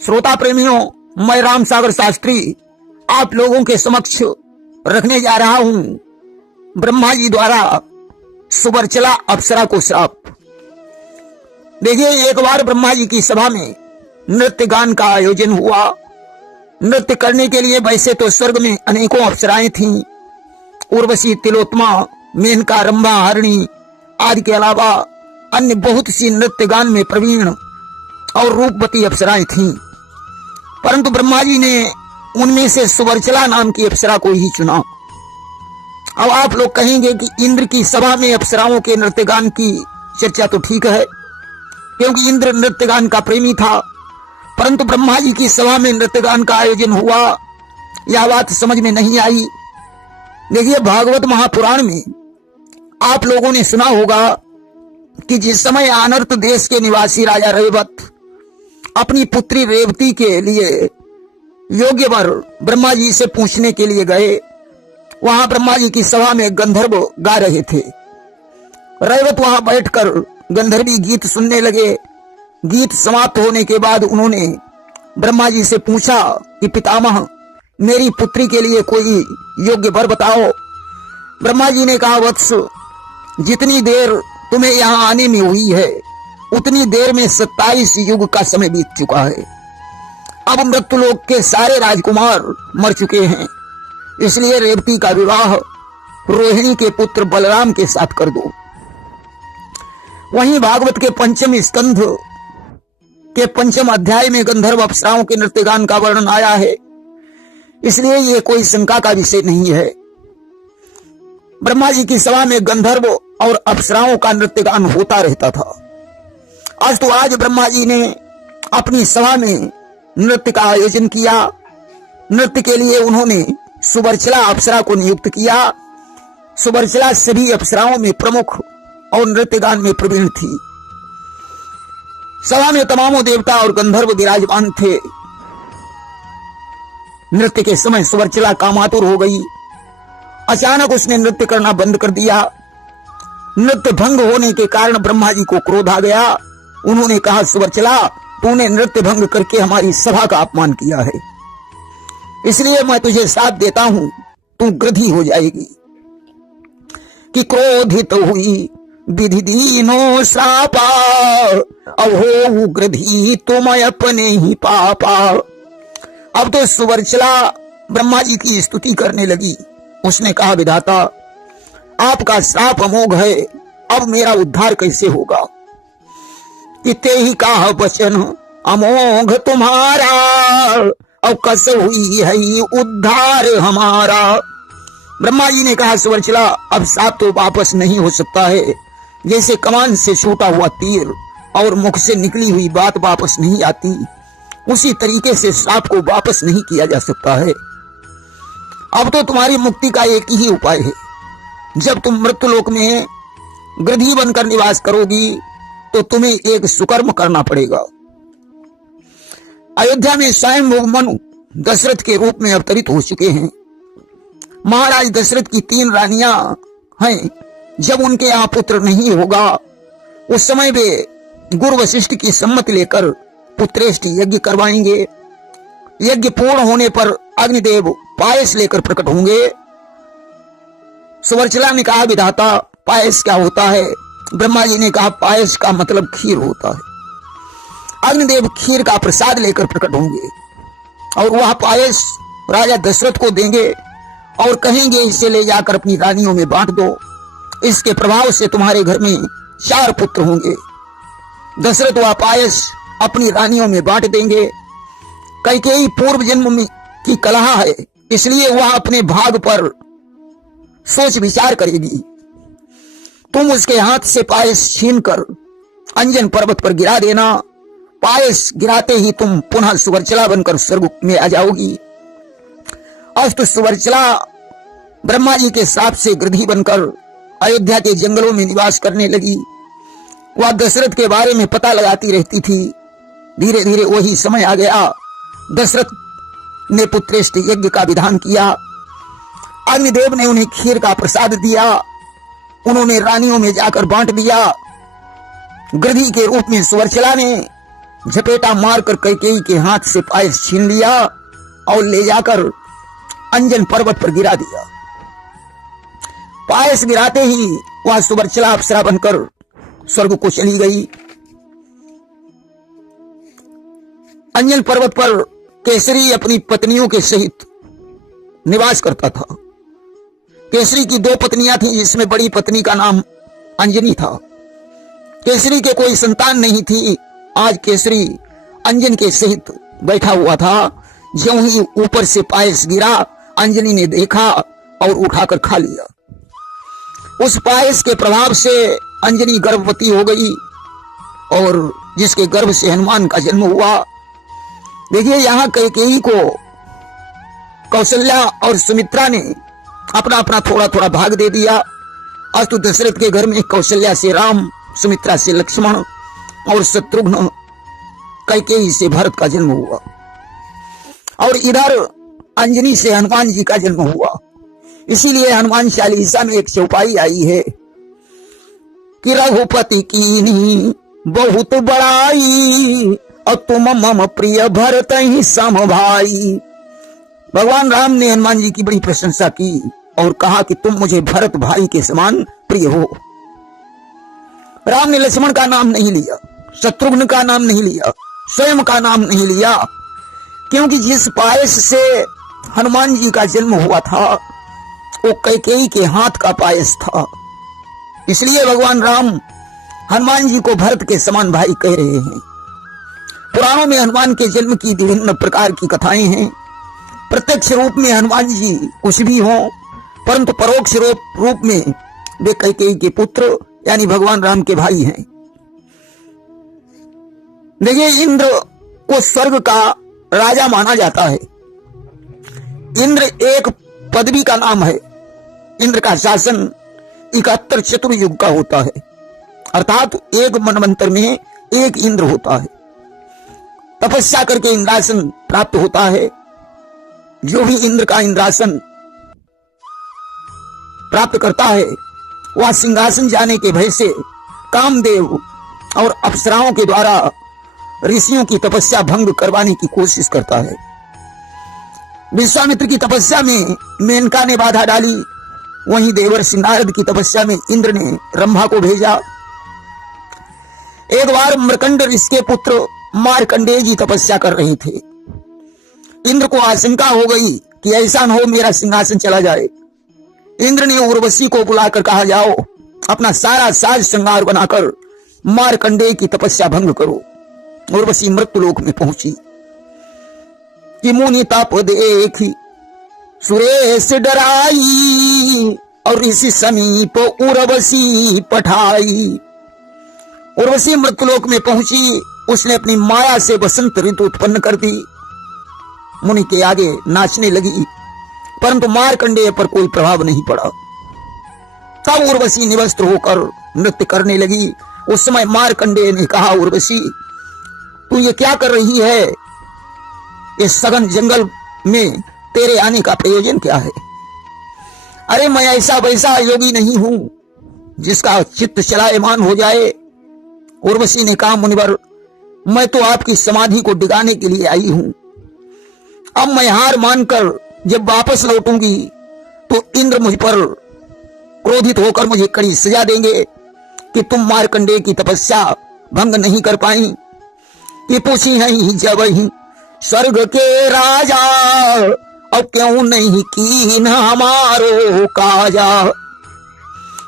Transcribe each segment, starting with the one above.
श्रोता प्रेमियों, मैं राम सागर शास्त्री आप लोगों के समक्ष रखने जा रहा हूं ब्रह्मा जी द्वारा सुवर्चला अप्सरा को श्राप। देखिए, एक बार ब्रह्मा जी की सभा में नृत्य गान का आयोजन हुआ। नृत्य करने के लिए वैसे तो स्वर्ग में अनेकों अप्सराएं थीं, उर्वशी, तिलोत्तमा, मेनका, रंभा, हरिणी आदि के अलावा अन्य बहुत सी नृत्य गान में प्रवीण और रूपवती अप्सराएं थीं, परंतु ब्रह्मा जी ने उनमें से सुवर्चला नाम की अप्सरा को ही चुना। अब आप लोग कहेंगे कि इंद्र की सभा में अप्सराओं के नृत्य गान की चर्चा तो ठीक है, क्योंकि इंद्र नृत्य गान का प्रेमी था, परंतु ब्रह्मा जी की सभा में नृत्य गान का आयोजन हुआ, यह बात समझ में नहीं आई। देखिए, भागवत महापुराण में आप लोगों ने सुना होगा कि जिस समय अनर्त देश के निवासी राजा रेवत अपनी पुत्री रेवती के लिए योग्य वर ब्रह्मा जी से पूछने के लिए गए, वहां ब्रह्मा जी की सभा में गंधर्व गा रहे थे। रेवत वहां बैठकर गंधर्वी गीत सुनने लगे। गीत समाप्त होने के बाद उन्होंने ब्रह्मा जी से पूछा कि पितामह, मेरी पुत्री के लिए कोई योग्य वर बताओ। ब्रह्मा जी ने कहा, वत्स, जितनी देर तुम्हें यहाँ आने में हुई है उतनी देर में 27 युग का समय बीत चुका है। अब मृत्युलोक के सारे राजकुमार मर चुके हैं, इसलिए रेवती का विवाह रोहिणी के पुत्र बलराम के साथ कर दो। वहीं भागवत के पंचम स्कंध के पंचम अध्याय में गंधर्व अप्सराओं के नृत्य गान का वर्णन आया है, इसलिए ये कोई शंका का विषय नहीं है। ब्रह्मा जी की सभा में गंधर्व और अप्सराओं का नृत्य गान होता रहता था। आज ब्रह्मा जी ने अपनी सभा में नृत्य का आयोजन किया। नृत्य के लिए उन्होंने सुवर्चला अप्सरा को नियुक्त किया। सुवर्चला सभी अप्सराओं में प्रमुख और नृत्य गान में प्रवीण थी। सभा में तमामों देवता और गंधर्व विराजमान थे। नृत्य के समय सुवर्चला कामातुर हो गई। अचानक उसने नृत्य करना बंद कर दिया। नृत्य भंग होने के कारण ब्रह्मा जी को क्रोध आ गया। उन्होंने कहा, सुवर्चला, तूने नृत्य भंग करके हमारी सभा का अपमान किया है, इसलिए मैं तुझे साथ देता हूं, तू गृधी हो जाएगी। कि क्रोधित हुई विधि दीनो श्रापा, अब हो गृधी तुम अपने ही पापा। अब तो सुवर्चला ब्रह्मा जी की स्तुति करने लगी। उसने कहा, विधाता, आपका श्राप अमोघ है, अब मेरा उद्धार कैसे होगा। ते ही कहा वचन अमोघ तुम्हारा, अब कस हुई है उद्धार हमारा। ब्रह्मा जी ने कहा, सुवर्चला, अब श्राप तो वापस नहीं हो सकता है। जैसे कमान से छूटा हुआ तीर और मुख से निकली हुई बात वापस नहीं आती, उसी तरीके से श्राप को वापस नहीं किया जा सकता है। अब तो तुम्हारी मुक्ति का एक ही उपाय है। जब तुम मृत्युलोक में गृधी बनकर निवास करोगी तो तुम्हें एक सुकर्म करना पड़ेगा। अयोध्या में स्वयं मनु दशरथ के रूप में अवतरित हो चुके हैं। महाराज दशरथ की 3 रानियां हैं। जब उनके यहाँ पुत्र नहीं होगा, उस समय वे गुरु वशिष्ठ की सम्मति लेकर पुत्रेष्टि यज्ञ करवाएंगे। यज्ञ पूर्ण होने पर अग्निदेव पायस लेकर प्रकट होंगे। सुवर्चला ने कहा, विधाता, पायस क्या होता है। ब्रह्मा जी ने कहा, पायस का मतलब खीर होता है। अग्निदेव खीर का प्रसाद लेकर प्रकट होंगे और वह पायस राजा दशरथ को देंगे और कहेंगे, इसे ले जाकर अपनी रानियों में बांट दो। इसके प्रभाव से तुम्हारे घर में 4 पुत्र होंगे। दशरथ वह पायस अपनी रानियों में बांट देंगे। कैकेयी पूर्व जन्म में की कलह है, इसलिए वह अपने भाग पर सोच विचार करेगी। तुम उसके हाथ से पायस छीनकर अंजन पर्वत पर गिरा देना। पायस गिराते ही तुम पुनः सुवर्चला बनकर स्वर्ग में आ जाओगी। अस्तु सुवर्चला ब्रह्मा जी के श्राप से गृधी बनकर अयोध्या के जंगलों में निवास करने लगी। वह दशरथ के बारे में पता लगाती रहती थी। धीरे धीरे वही समय आ गया। दशरथ ने पुत्रेष्ट यज्ञ का विधान किया। अग्निदेव ने उन्हें खीर का प्रसाद दिया। उन्होंने रानियों में जाकर बांट दिया। गृधी के रूप में सुवर्चला ने झपेटा मारकर कैकेयी के हाथ से पायस छीन लिया और ले जाकर अंजन पर्वत पर गिरा दिया। पायस गिराते ही वह सुवर्चला अप्सरा बनकर स्वर्ग को चली गई। अंजन पर्वत पर केसरी अपनी पत्नियों के सहित निवास करता था। केसरी की 2 पत्नियां थीं, जिसमें बड़ी पत्नी का नाम अंजनी था। केसरी के कोई संतान नहीं थी। आज केसरी अंजन के सहित बैठा हुआ था। ज्यों ही ऊपर से पायस गिरा, अंजनी ने देखा और उठाकर खा लिया। उस पायस के प्रभाव से अंजनी गर्भवती हो गई और जिसके गर्भ से हनुमान का जन्म हुआ। देखिए, यहां कैकेयी को कौशल्या और सुमित्रा ने अपना अपना थोड़ा थोड़ा भाग दे दिया। अस्तु दशरथ के घर में कौशल्या से राम, सुमित्रा से लक्ष्मण और शत्रुघ्न, कैकेयी से भरत का जन्म हुआ और इधर अंजनी से हनुमान जी का जन्म हुआ। इसीलिए हनुमान चालीसा में एक चौपाई आई है कि रघुपति कीन्ही बहुत बड़ाई और तुम मम प्रिय भरत ही सम भाई। भगवान राम ने हनुमान जी की बड़ी प्रशंसा की और कहा कि तुम मुझे भरत भाई के समान प्रिय हो। राम ने लक्ष्मण का नाम नहीं लिया, शत्रुघ्न का नाम नहीं लिया, स्वयं का नाम नहीं लिया, क्योंकि जिस पायस से हनुमान जी का जन्म हुआ था वो कैकेयी के हाथ का पायस था। इसलिए भगवान राम हनुमान जी को भरत के समान भाई कह रहे हैं। पुराणों में हनुमान के जन्म की विभिन्न प्रकार की कथाएं हैं। प्रत्यक्ष रूप में हनुमान जी कुछ भी हों, परंतु परोक्ष रूप में वे कैकेयी के पुत्र यानी भगवान राम के भाई हैं। देखिए, इंद्र को स्वर्ग का राजा माना जाता है। इंद्र एक पदवी का नाम है। इंद्र का शासन 71 चतुर्युग का होता है, अर्थात एक मनवंतर में एक इंद्र होता है। तपस्या करके इंद्रासन प्राप्त होता है। जो भी इंद्र का इंद्रासन प्राप्त करता है वह सिंहासन जाने के भय से कामदेव और अप्सराओं के द्वारा ऋषियों की तपस्या भंग करवाने की कोशिश करता है। विश्वामित्र की तपस्या में मेनका ने बाधा डाली, वहीं देवर्षि नारद की तपस्या में इंद्र ने रंभा को भेजा। एक बार मृकंड ऋषि के पुत्र मार्कंडेय जी तपस्या कर रहे थे। इंद्र को आशंका हो गई कि ऐसा न हो मेरा सिंहासन चला जाए। इंद्र ने उर्वशी को बुलाकर कहा, जाओ अपना सारा साज श्रृंगार बनाकर मार्कंडेय की तपस्या भंग करो। उर्वशी मृत्युलोक में पहुंची कि मुनि तप देखी सुरेश डराई और ऋषि समीप उर्वशी पठाई। उर्वशी मृत्युलोक में पहुंची। उसने अपनी माया से वसंत ऋतु उत्पन्न कर दी। मुनि के आगे नाचने लगी, परंतु मार्कंडेय पर कोई प्रभाव नहीं पड़ा। तब उर्वशी निवस्त्र होकर नृत्य करने लगी। उस समय मार्कंडेय ने कहा, उर्वशी तू ये क्या कर रही है? इस सघन जंगल में तेरे आने का प्रयोजन क्या है? अरे मैं ऐसा वैसा योगी नहीं हूं जिसका चित्त चलायमान हो जाए। उर्वशी ने कहा, मुनिवर मैं तो आपकी समाधि को डिगाने के लिए आई हूं। अब मैं हार मानकर जब वापस लौटूंगी तो इंद्र मुझ पर क्रोधित होकर मुझे कड़ी सजा देंगे कि तुम मार्कंडेय की तपस्या भंग नहीं कर पाई। कि पूछी है जब ही स्वर्ग के राजा अब क्यों नहीं की न हमारो काजा।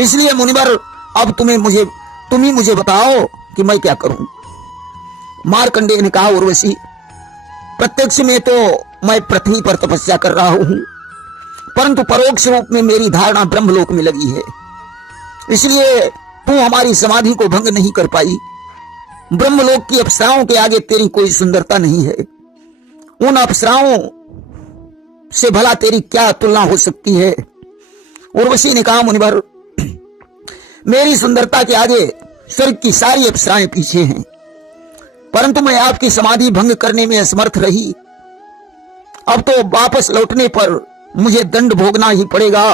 इसलिए मुनिवर अब तुम ही मुझे बताओ कि मैं क्या करूं। मार्कंडेय ने कहा, उर्वशी प्रत्यक्ष में तो मैं पृथ्वी पर तपस्या कर रहा हूं, परंतु परोक्ष रूप में मेरी धारणा ब्रह्मलोक में लगी है। इसलिए तू हमारी समाधि को भंग नहीं कर पाई। ब्रह्मलोक की अप्सराओं के आगे तेरी कोई सुंदरता नहीं है। उन अप्सराओं से भला तेरी क्या तुलना हो सकती है? उर्वशी ने कहा, मुनिवर मेरी सुंदरता के आगे स्वर्ग की सारी अप्सराएं पीछे हैं, परंतु मैं आपकी समाधि भंग करने में असमर्थ रही। अब तो वापस लौटने पर मुझे दंड भोगना ही पड़ेगा,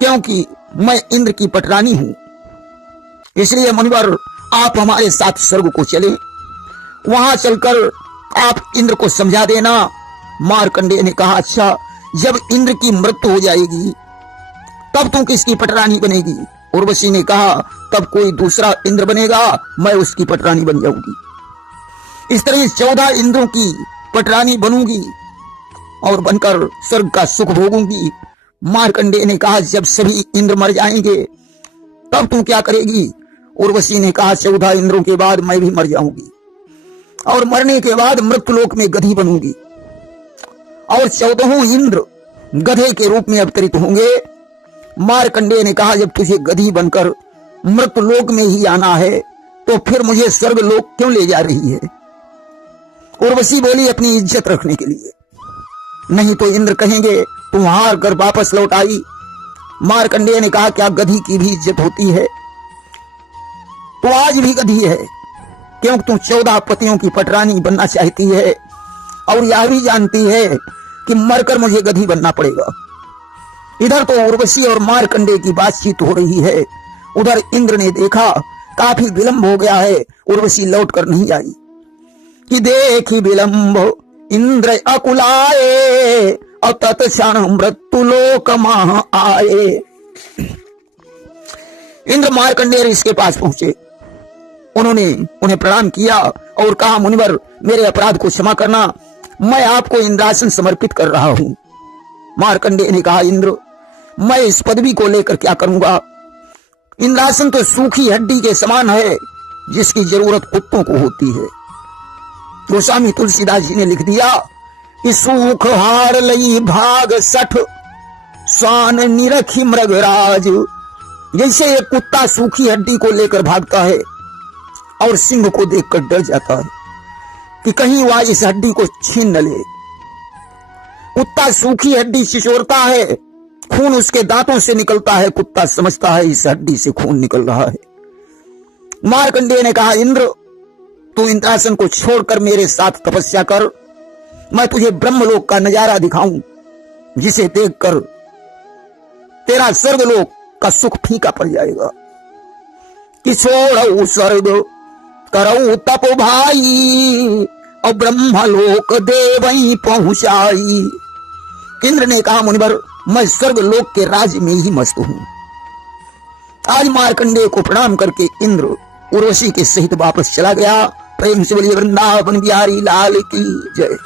क्योंकि मैं इंद्र की पटरानी हूं। इसलिए मुनिवर आप हमारे साथ स्वर्ग को चले। वहां चलकर आप इंद्र को समझा देना। मार्कंडेय ने कहा, अच्छा, जब इंद्र की मृत्यु हो जाएगी तब तू किसकी पटरानी बनेगी? उर्वशी ने कहा, तब कोई दूसरा इंद्र बनेगा, मैं उसकी पटरानी बन जाऊंगी। इस तरह 14 इंद्रों की पटरानी बनूंगी और बनकर स्वर्ग का सुख भोगूंगी। मार्कंडेय ने कहा, जब सभी इंद्र मर जाएंगे तब तू क्या करेगी? उर्वशी ने कहा, 14 इंद्रों के बाद मैं भी मर जाऊंगी और मरने के बाद मृत्युलोक में गधी बनूंगी और 14 इंद्र गधे के रूप में अवतरित होंगे। मार्कंडेय ने कहा, जब तुझे गधी बनकर मृत्युलोक में ही आना है तो फिर मुझे स्वर्गलोक क्यों ले जा रही है? उर्वशी बोली, अपनी इज्जत रखने के लिए, नहीं तो इंद्र कहेंगे तू हार कर वापस लौट आई। मार्कंडेय ने कहा, क्या गधी की भी इज्जत होती है? तो आज भी गधी है, क्योंकि तू 14 पतियों की पटरानी बनना चाहती है और यह भी जानती है कि मरकर मुझे गधी बनना पड़ेगा। इधर तो उर्वशी और मार्कंडेय की बातचीत हो रही है, उधर इंद्र ने देखा काफी विलंब हो गया है, उर्वशी लौट कर नहीं आई कि देखी विलंब इंद्र अकुलाए और तत्क्षण मृत्युलोक मह आए। इंद्र मार्कंडेय ऋषि के पास पहुंचे। उन्होंने उन्हें प्रणाम किया और कहा, मुनिवर, मेरे अपराध को क्षमा करना, मैं आपको इंद्रासन समर्पित कर रहा हूं। मार्कंडेय ने कहा, इंद्र, मैं इस पदवी को लेकर क्या करूंगा? इंद्रासन तो सूखी हड्डी के समान है जिसकी जरूरत कुत्तों को होती है। गोस्वामी तुलसीदास जी ने लिख दिया कि सूख हार लई भाग सठ स्वान निरखी मृगराज। जैसे एक कुत्ता सूखी हड्डी को लेकर भागता है और सिंह को देखकर डर जाता है कि कहीं वह इस हड्डी को छीन न ले। कुत्ता सूखी हड्डी छिछोरता है, खून उसके दांतों से निकलता है, कुत्ता समझता है इस हड्डी से खून निकल रहा है। मार्कंडेय ने कहा, इंद्र, तू इंद्रासन को छोड़कर मेरे साथ तपस्या कर, मैं तुझे ब्रह्मलोक का नजारा दिखाऊं, जिसे देखकर तेरा स्वर्गलोक का सुख फीका पड़ जाएगा। कि छोड़ऊ स्वर्ग करऊ तप भाई और ब्रह्मलोक देवई पहुंचाई। इंद्र ने कहा, मुनिवर, मैं स्वर्गलोक के राज्य में ही मस्त हूं। आज मार्कंडेय को प्रणाम करके इंद्र उर्वशी के सहित वापस चला गया। प्रेम से बोलिए वृंदावन बिहारी लाल की जय।